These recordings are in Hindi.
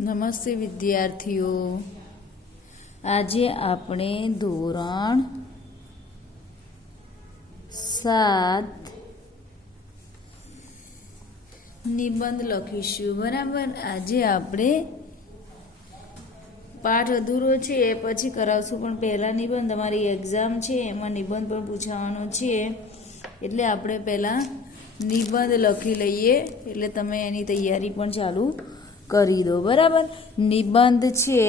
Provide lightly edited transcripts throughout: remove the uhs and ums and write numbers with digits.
નમસ્તે વિદ્યાર્થીઓ, આજે આપણે ધોરણ 7 નિબંધ લખીશું. બરાબર. આજે આપણે પાઠ અધૂરો છે એ પછી કરાવશું, પણ પહેલા નિબંધ તમારી એક્ઝામ છે એમાં નિબંધ પણ પૂછવાનો છે, એટલે આપણે પહેલા નિબંધ લખી લઈએ, એટલે તમે એની તૈયારી પણ ચાલુ કરી દો. બરાબર. નિબંધ છે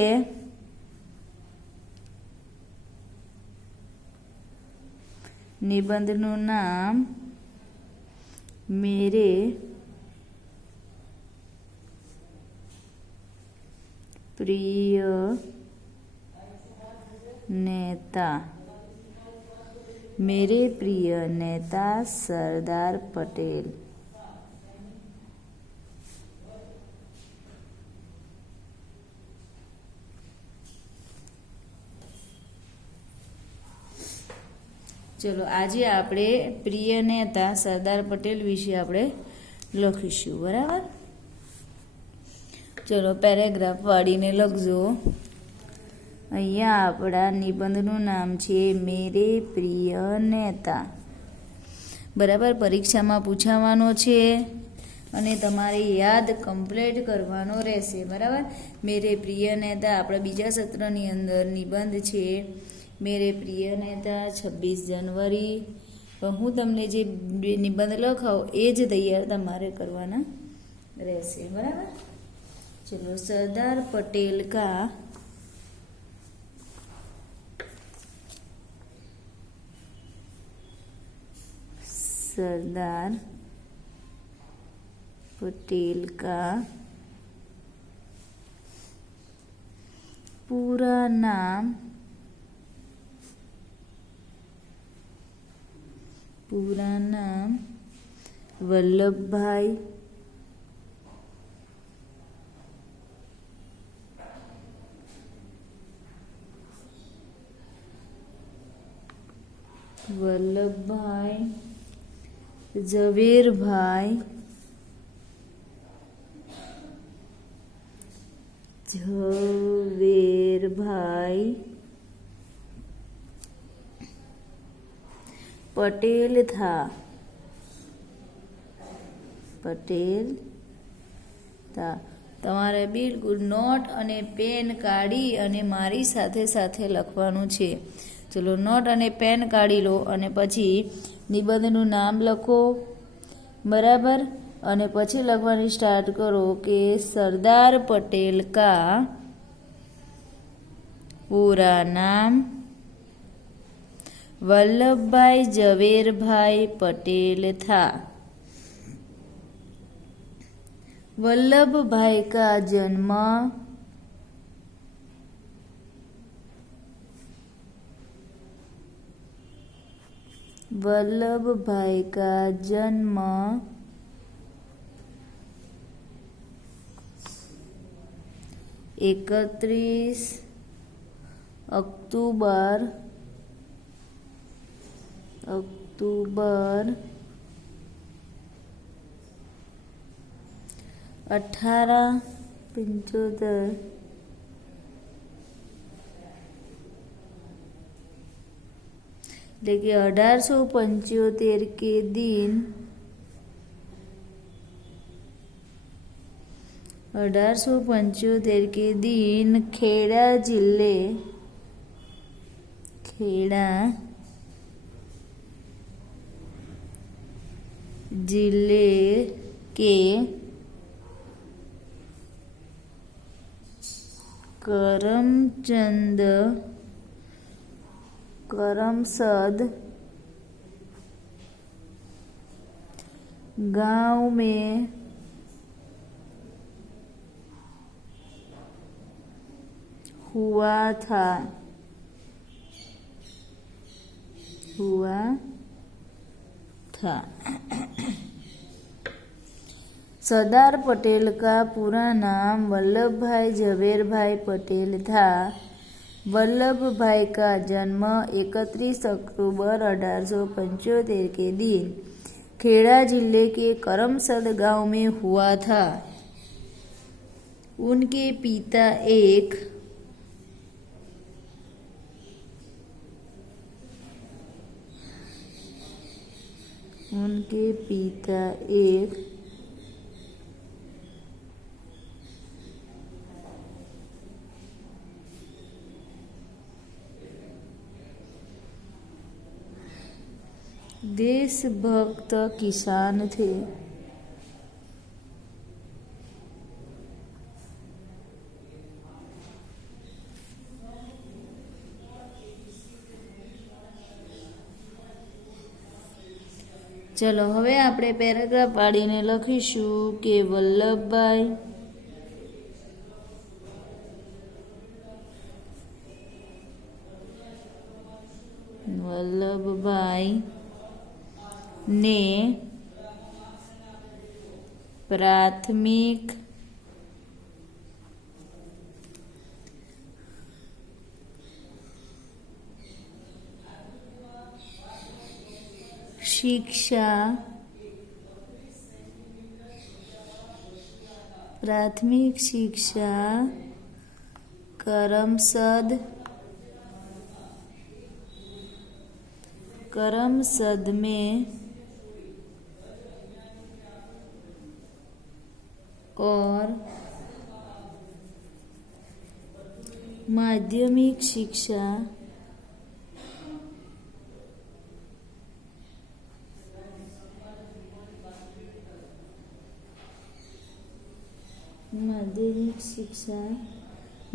નિબંધનું નામ મેરે પ્રિય નેતા. मेरे प्रिय नेता सरदार पटेल. ચલો, આજે આપણે પ્રિય નેતા સરદાર પટેલ વિશે આપણે લખીશું. બરાબર. ચલો, પેરેગ્રાફ વાળીને લખજો. અહીંયા આપણા નિબંધનું નામ છે મેરે પ્રિય નેતા. બરાબર. પરીક્ષામાં પૂછાવાનો છે અને તમારે યાદ કમ્પ્લીટ કરવાનો રહેશે. બરાબર. મેરે પ્રિય નેતા આપણા બીજા સત્રની અંદર નિબંધ છે મેરે પ્રિય નેતા 26 જનવરી. હું તમને જે નિબંધ લખાવું એ જ તૈયાર તમારે કરવાના રહેશે. બરાબર. ચલો, સરદાર પટેલ કા सरदार पटेल का पूरा नाम वल्लभभाई ઝવેરભાઈ પટેલ था. તમારે બિલકુલ નોટ અને પેન કાઢી અને મારી સાથે સાથે લખવાનું છે. ચલો, નોટ અને પેન કાઢી લો અને પછી નિબંધનું નામ લખો. બરાબર. અને પછી લખવાની સ્ટાર્ટ કરો કે સરદાર પટેલ કા પૂરા નામ वल्लभभाई ઝવેરભાઈ पटेल था. वल्लभभाई का जन्म वल्लभभाई का जन्म 31 अक्टूबर 1875 એટલે કે 1875 के दिन 1875 के दिन खेड़ा जिले के करमसद गांव में हुआ था. सरदार पटेल का पूरा नाम वल्लभभाई ઝવેરભાઈ पटेल था. वल्लभभाई का जन्म 31 अक्टूबर 1875 के दिन खेड़ा जिले के करमसद गांव में हुआ था. उनके पिता एक देशभक्त किसान थे। चलो हवे आपणे पेरेग्राफ पाड़ीने लखीशुं के वल्लभभाई ने प्राथमिक शिक्षा करमसद में और माध्यमिक शिक्षा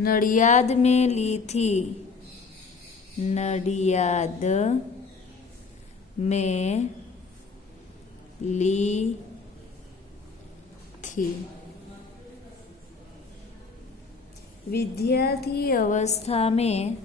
नडियाद में ली थी। नडियाद में ली थी। विद्यार्थी अवस्था में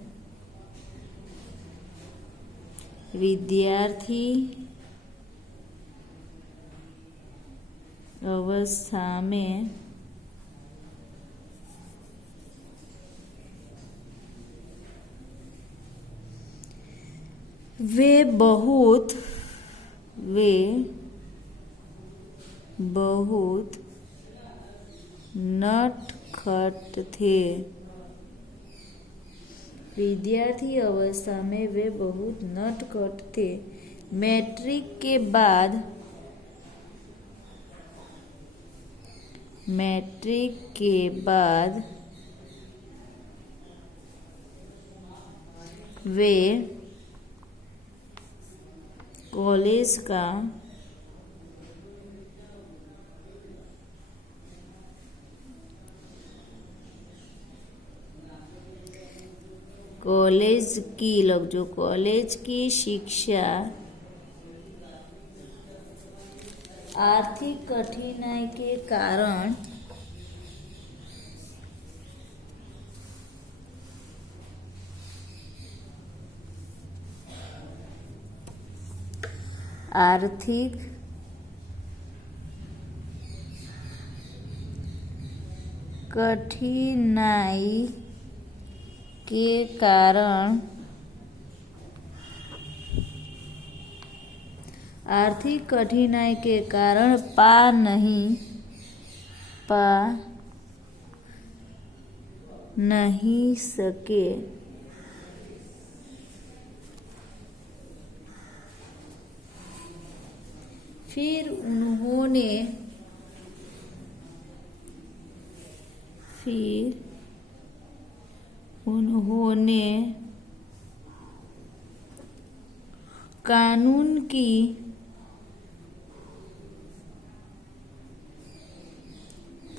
वे बहुत नटखट थे। विद्यार्थी अवस्था में वे बहुत नटखट थे। मैट्रिक के बाद वे कॉलेज की शिक्षा आर्थिक कठिनाई के कारण आर्थिक कठिनाई के कारण पा नहीं सके। फिर उन्होंने कानून की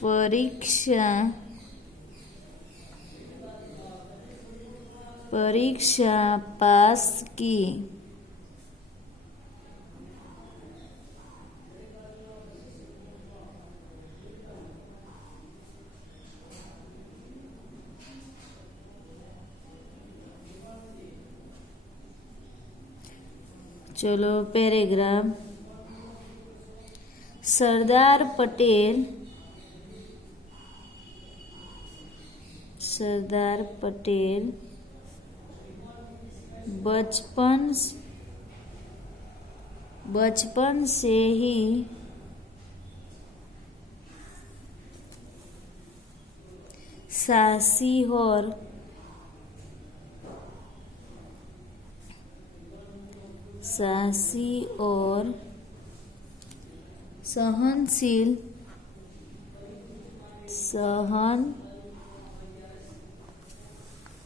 परीक्षा पास की। चलो पैराग्राफ। सरदार पटेल बचपन से ही साहसी और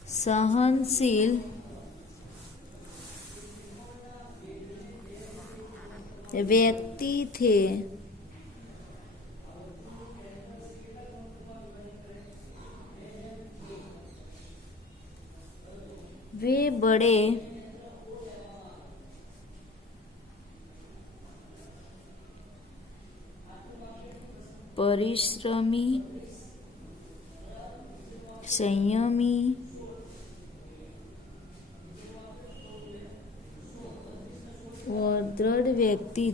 सहनशील व्यक्ति थे। वे बड़े परिश्रमी, संयमी और दृढ़ व्यक्ति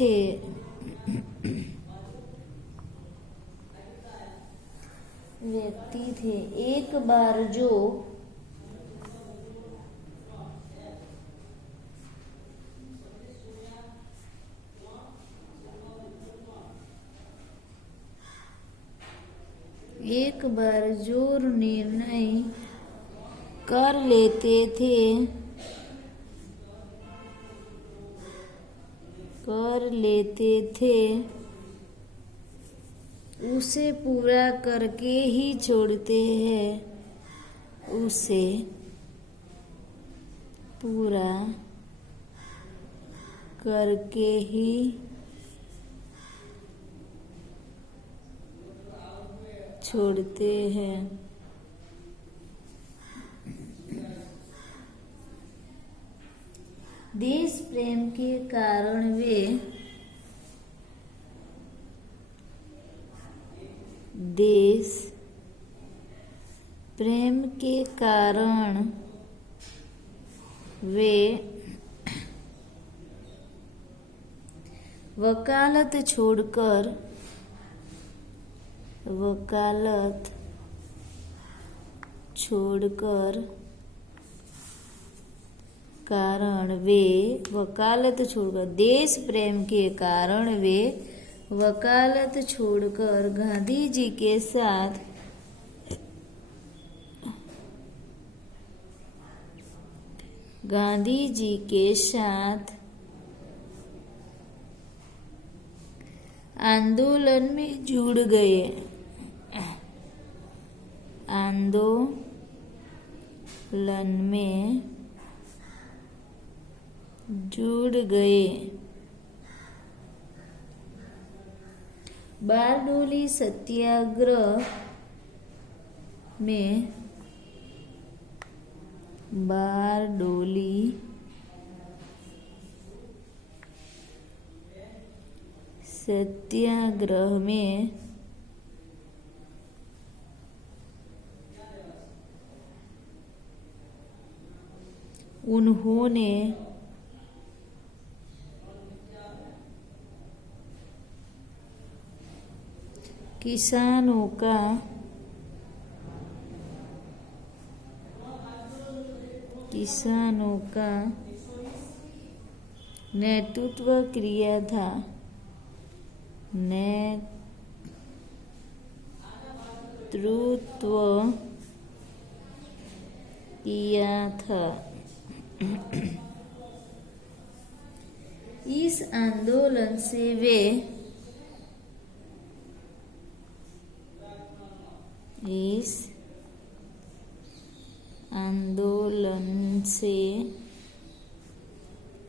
थे। एक बार जो निर्णय कर लेते थे उसे पूरा करके ही छोड़ते हैं। देश प्रेम के कारण वे वकालत छोड़कर देश प्रेम के कारण वे वकालत छोड़कर गांधी जी के साथ आंदोलन में जुड़ गए। बारडोली सत्याग्रह में उन्होंने किसानों का नेतृत्व किया था। इस आंदोलन से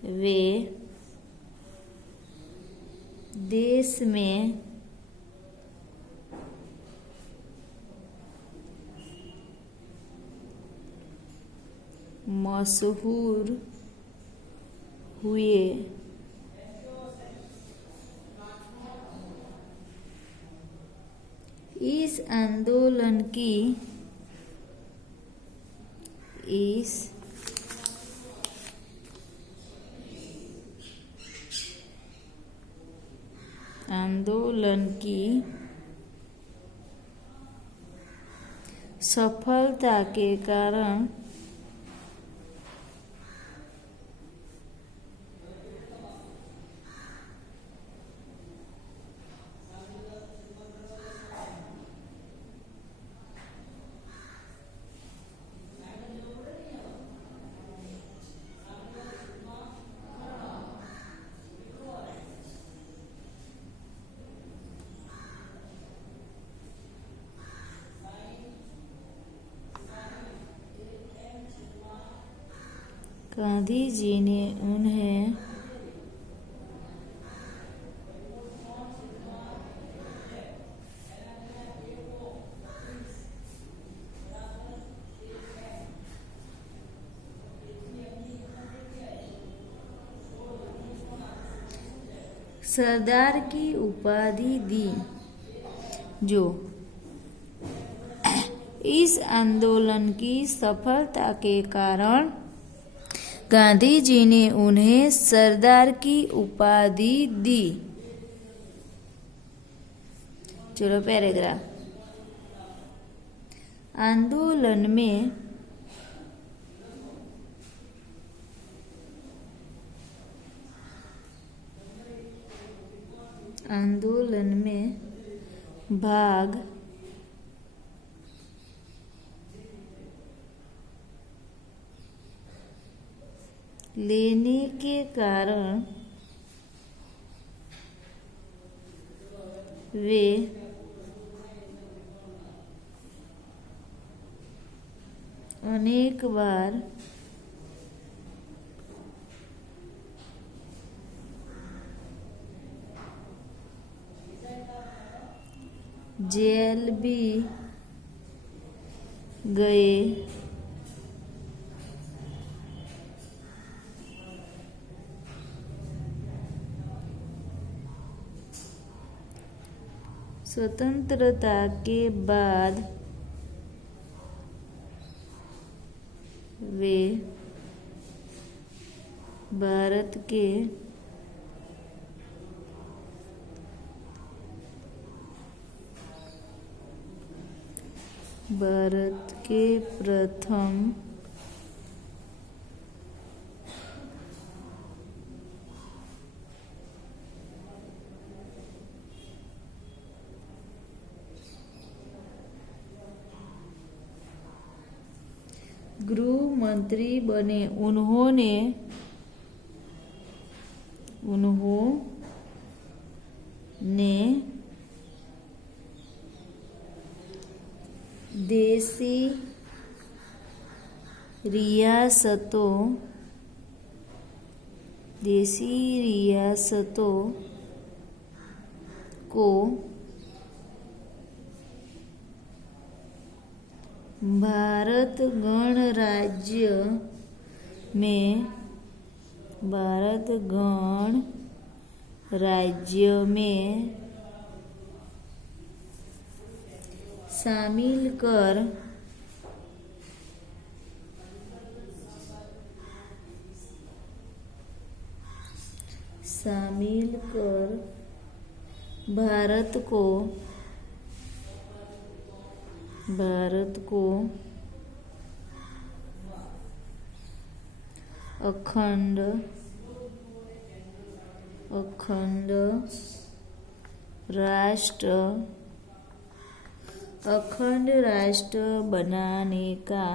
वे देश में मशहूर हुए। इस आंदोलन की सफलता के कारण गांधी जी ने उन्हें सरदार की उपाधि दी। जो इस आंदोलन की सफलता के कारण गांधी जी ने उन्हें सरदार की उपाधि दी। चलो पैराग्राफ। आंदोलन में भाग लेने के कारण वे अनेक बार जेल भी गए। स्वतंत्रता के बाद वे भारत के प्रथम गृह मंत्री बने। उन्होंने देशी रियासतों को भारत गणराज्य में शामिल कर भारत को अखंड राष्ट्र बनाने का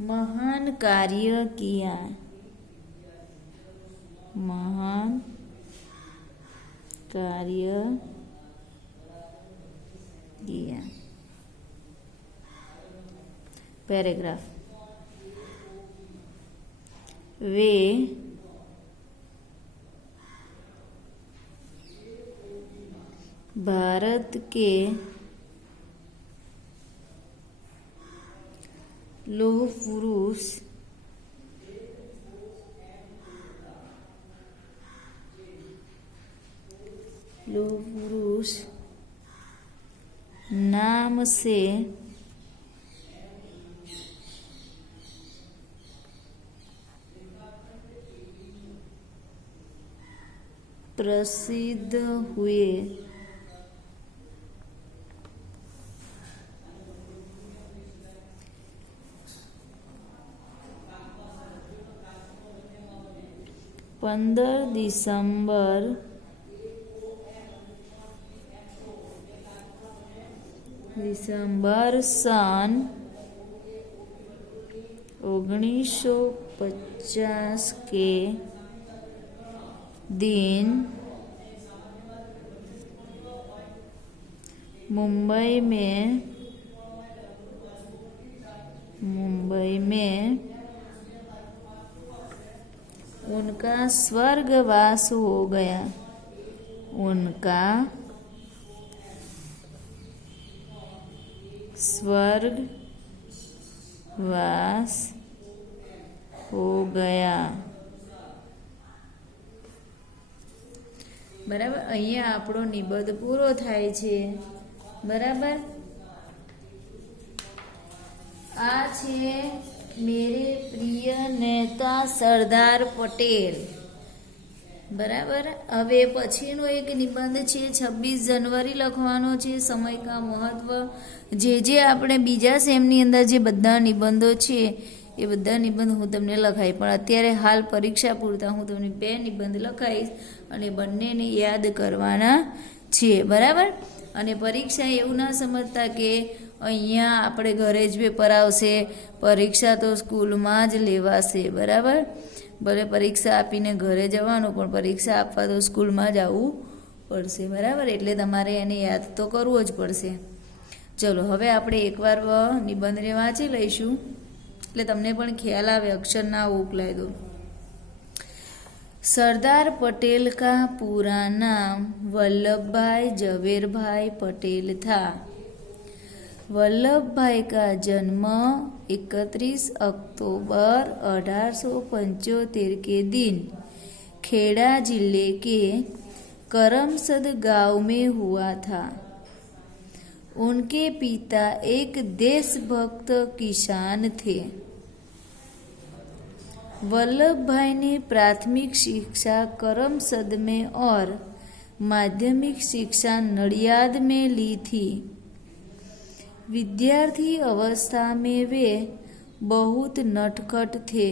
महान कार्य किया। पैराग्राफ। वे भारत के लौह पुरुष नाम से प्रसिद्ध हुए। दिसंबर सन 1950 के दिन मुंबई में उनका स्वर्गवास हो गया। उनका स्वर्गवास हो गया। बराबर। અહીંયા આપણો નિબંધ પૂરો થાય છે। બરાબર। આ છે મેરે પ્રિય નેતા સરદાર પટેલ। બરાબર। હવે પછીનો એક નિબંધ છે 26 જનવરી લખવાનો છે। સમય કા મહત્વ જે આપણે બીજા સેમની અંદર જે બધા નિબંધો છે એ બધા નિબંધ હું તમને લખાઈ, પણ અત્યારે હાલ પરીક્ષા પૂરતા હું તમને 2 નિબંધ લખાઈશ અને બંનેને યાદ કરવાના છે। બરાબર। અને પરીક્ષા એવું ના સમજતા કે અહીંયા આપણે ઘરે જ પેપર આવશે, પરીક્ષા તો સ્કૂલમાં જ લેવાશે। બરાબર। ભલે પરીક્ષા આપીને ઘરે જવાનું, પણ પરીક્ષા આપવા તો સ્કૂલમાં જ આવવું પડશે। બરાબર। એટલે તમારે એને યાદ તો કરવો જ પડશે। ચલો હવે આપણે એકવાર નિબંધને વાંચી લઈશું એટલે તમને પણ ખ્યાલ આવે, અક્ષર ના ઉકલાય દો। सरदार पटेल का पूरा नाम वल्लभ भाई झवेरभाई पटेल था। वल्लभ भाई का जन्म 31 अक्टूबर 1875 के दिन खेड़ा जिले के करमसद गांव में हुआ था। उनके पिता एक देशभक्त किसान थे। वल्लभ भाई ने प्राथमिक शिक्षा करमसद में और माध्यमिक शिक्षा नडियाद में ली थी। विद्यार्थी अवस्था में वे बहुत नटखट थे।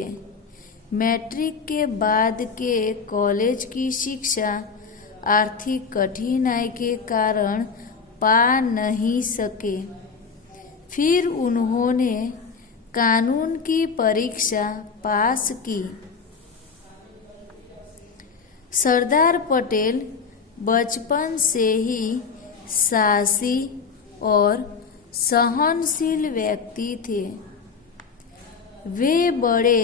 मैट्रिक के बाद के कॉलेज की शिक्षा आर्थिक कठिनाई के कारण पा नहीं सके। फिर उन्होंने कानून की परीक्षा पास की। सरदार पटेल बचपन से ही साहसी और सहनशील व्यक्ति थे। वे बड़े